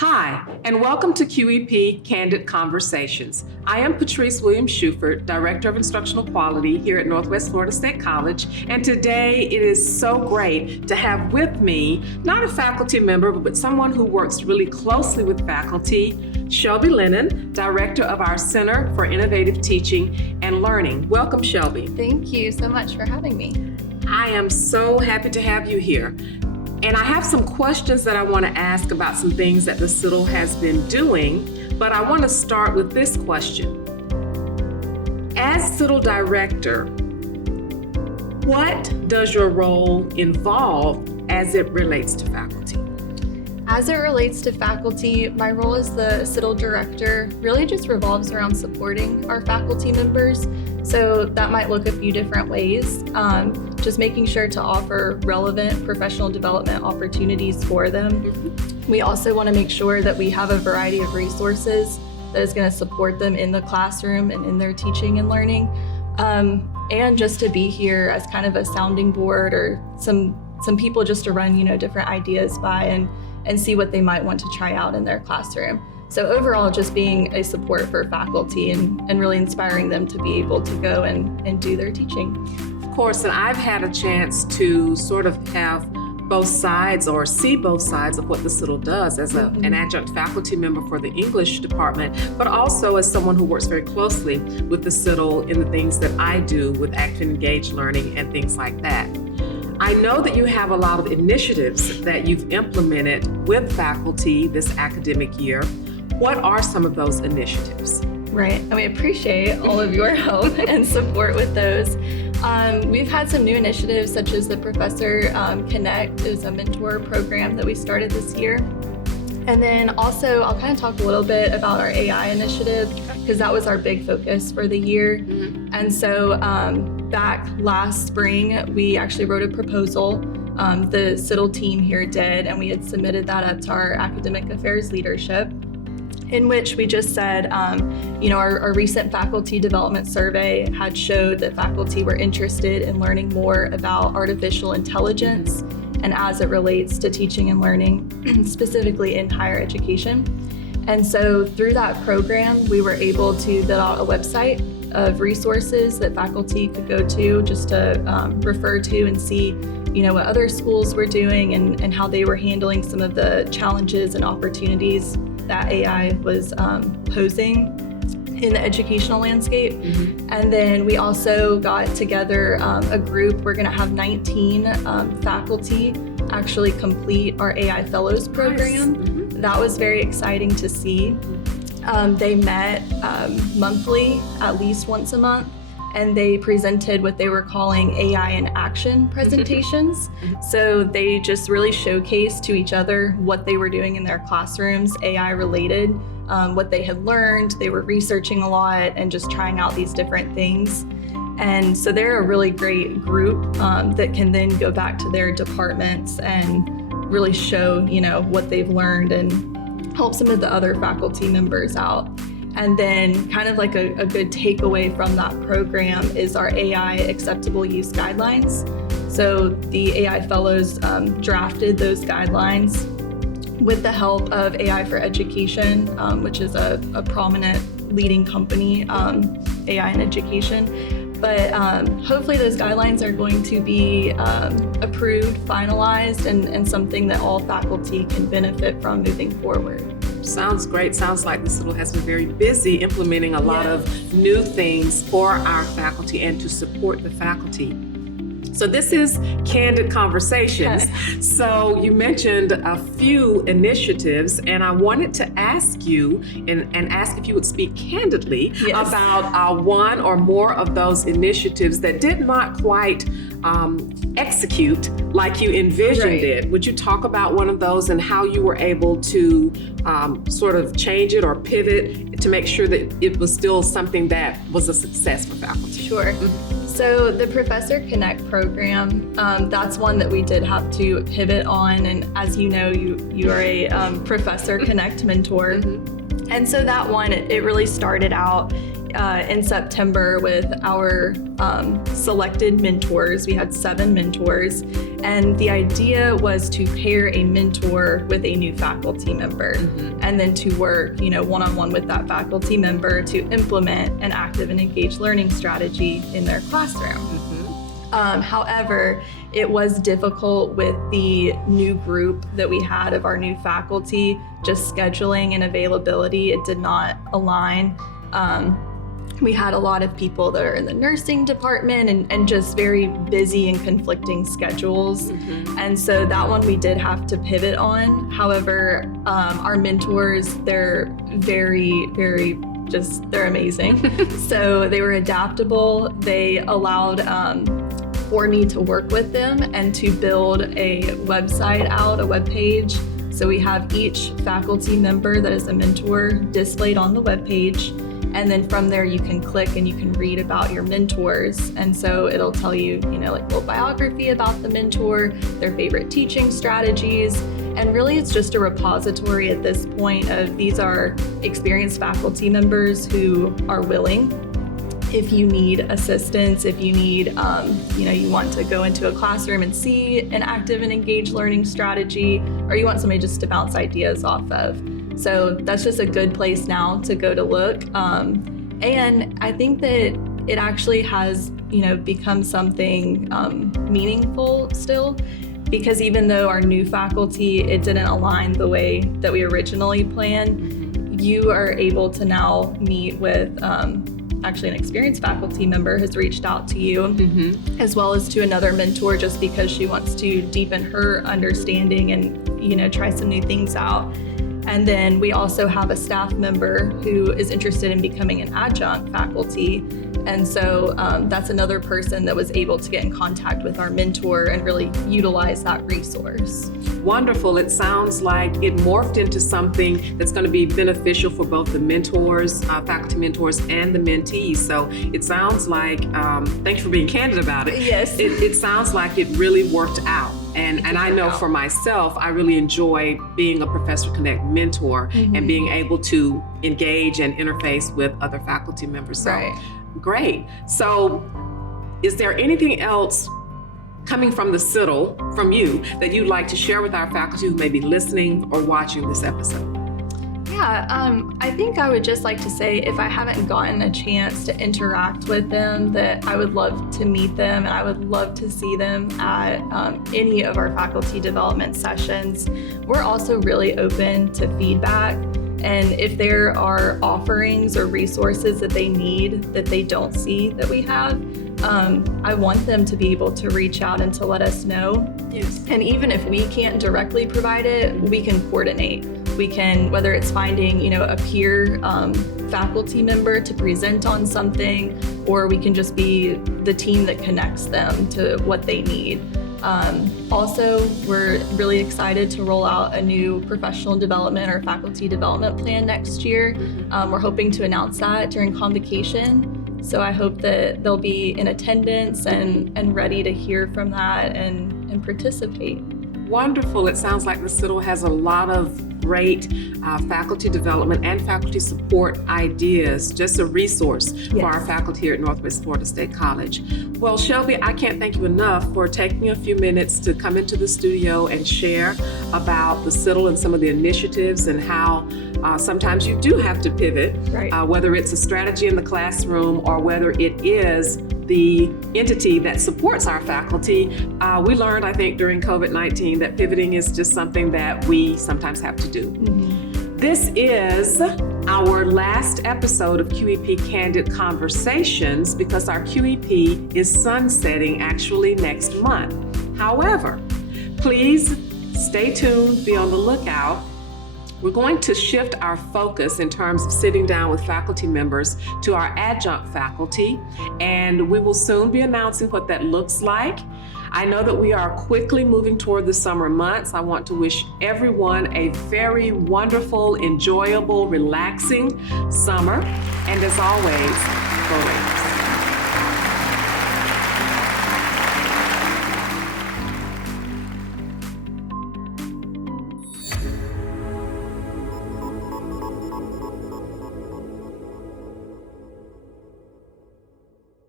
Hi, and welcome to QEP Candid Conversations. I am Patrice Williams-Shuford, Director of Instructional Quality here at Northwest Florida State College, and today it is so great to have with me, not a faculty member, but someone who works really closely with faculty, Shelby Lennon, Director of our Center for Innovative Teaching and Learning. Welcome, Shelby. Thank you so much for having me. I am so happy to have you here. And I have some questions that I want to ask about some things that the CITL has been doing, but I want to start with this question. As CITL Director, what does your role involve as it relates to faculty? As it relates to faculty, my role as the CITL Director really just revolves around supporting our faculty members. So that might look a few different ways. Just making sure to offer relevant professional development opportunities for them. We also want to make sure that we have a variety of resources that is going to support them in the classroom and in their teaching and learning. And just to be here as kind of a sounding board or some people just to run, different ideas by and see what they might want to try out in their classroom. So overall, just being a support for faculty and really inspiring them to be able to go and do their teaching. Of course, and I've had a chance to sort of have both sides or see both sides of what the CITL does as an adjunct faculty member for the English department, but also as someone who works very closely with the CITL in the things that I do with active and engaged learning and things like that. I know that you have a lot of initiatives that you've implemented with faculty this academic year. What are some of those initiatives? Right, and we appreciate all of your help and support with those. We've had some new initiatives such as the Professor Connect is a mentor program that we started this year. And then also I'll kind of talk a little bit about our AI initiative because that was our big focus for the year. And so back last spring, we actually wrote a proposal. The CITL team here did, and we had submitted that up to our academic affairs leadership, in which we just said, our recent faculty development survey had showed that faculty were interested in learning more about artificial intelligence and as it relates to teaching and learning, specifically in higher education. And so through that program, we were able to build out a website of resources that faculty could go to just to refer to and see what other schools were doing and how they were handling some of the challenges and opportunities that AI was posing in the educational landscape. And then we also got together a group. We're going to have 19 faculty actually complete our AI Fellows program. That was very exciting to see. They met monthly, at least once a month, and they presented what they were calling AI in action presentations. So they just really showcased to each other what they were doing in their classrooms, AI related, what they had learned. They were researching a lot and just trying out these different things. And so they're a really great group that can then go back to their departments and really show, what they've learned and help some of the other faculty members out. And then kind of like a good takeaway from that program is our AI acceptable use guidelines. So the AI Fellows drafted those guidelines with the help of AI for Education, which is a prominent leading company, AI in education. But hopefully those guidelines are going to be approved, finalized, and something that all faculty can benefit from moving forward. Sounds great. Sounds like the CITL has been very busy implementing a lot of new things for our faculty and to support the faculty. So this is Candid Conversations. So you mentioned a few initiatives, and I wanted to ask you and ask if you would speak candidly about one or more of those initiatives that did not quite execute like you envisioned it. Would you talk about one of those and how you were able to sort of change it or pivot to make sure that it was still something that was a success for faculty? Sure. So the Professor Connect program, that's one that we did have to pivot on. And as you know, you are a Professor Connect mentor. And so that one, it really started out in September with our selected mentors. We had 7 mentors, and the idea was to pair a mentor with a new faculty member, and then to work, one-on-one with that faculty member to implement an active and engaged learning strategy in their classroom. However, it was difficult with the new group that we had of our new faculty, just scheduling and availability. It did not align. We had a lot of people that are in the nursing department and just very busy and conflicting schedules. And so that one we did have to pivot on. However, our mentors, they're very, very they're amazing. So they were adaptable. They allowed for me to work with them and to build a website out, a web page. So we have each faculty member that is a mentor displayed on the web page. And then from there you can click and you can read about your mentors. And so it'll tell you, like a little biography about the mentor, their favorite teaching strategies. And really it's just a repository at this point of these are experienced faculty members who are willing. If you need assistance, if you need, you want to go into a classroom and see an active and engaged learning strategy, or you want somebody just to bounce ideas off of. So that's just a good place now to go to look. And I think that it actually has, become something meaningful still, because even though our new faculty, it didn't align the way that we originally planned, you are able to now meet with actually an experienced faculty member has reached out to you, as well as to another mentor, just because she wants to deepen her understanding and, try some new things out. And then we also have a staff member who is interested in becoming an adjunct faculty. And so that's another person that was able to get in contact with our mentor and really utilize that resource. Wonderful. It sounds like it morphed into something that's going to be beneficial for both the mentors, faculty mentors, and the mentees. So it sounds like, thanks for being candid about it. Yes. It sounds like it really worked out. And I know for myself, I really enjoy being a Professor Connect mentor and being able to engage and interface with other faculty members. So, right. Great. So is there anything else coming from the CITL, from you, that you'd like to share with our faculty who may be listening or watching this episode? Yeah, I think I would just like to say, if I haven't gotten a chance to interact with them, that I would love to meet them and I would love to see them at any of our faculty development sessions. We're also really open to feedback. And if there are offerings or resources that they need that they don't see that we have, I want them to be able to reach out and to let us know. Yes. And even if we can't directly provide it, we can coordinate. We can, whether it's finding, a peer faculty member to present on something, or we can just be the team that connects them to what they need. Also, we're really excited to roll out a new professional development or faculty development plan next year. We're hoping to announce that during convocation. So I hope that they'll be in attendance and ready to hear from that and participate. Wonderful. It sounds like the CITL has a lot of great faculty development and faculty support ideas, just a resource for our faculty here at Northwest Florida State College. Well, Shelby, I can't thank you enough for taking a few minutes to come into the studio and share about the CITL and some of the initiatives and how sometimes you do have to pivot, whether it's a strategy in the classroom or whether it is the entity that supports our faculty. We learned, I think, during COVID-19 that pivoting is just something that we sometimes have to do. This is our last episode of QEP Candid Conversations because our QEP is sunsetting actually next month. However, please stay tuned, be on the lookout. We're going to shift our focus in terms of sitting down with faculty members to our adjunct faculty, and we will soon be announcing what that looks like. I know that we are quickly moving toward the summer months. I want to wish everyone a very wonderful, enjoyable, relaxing summer, and as always, go Ravens.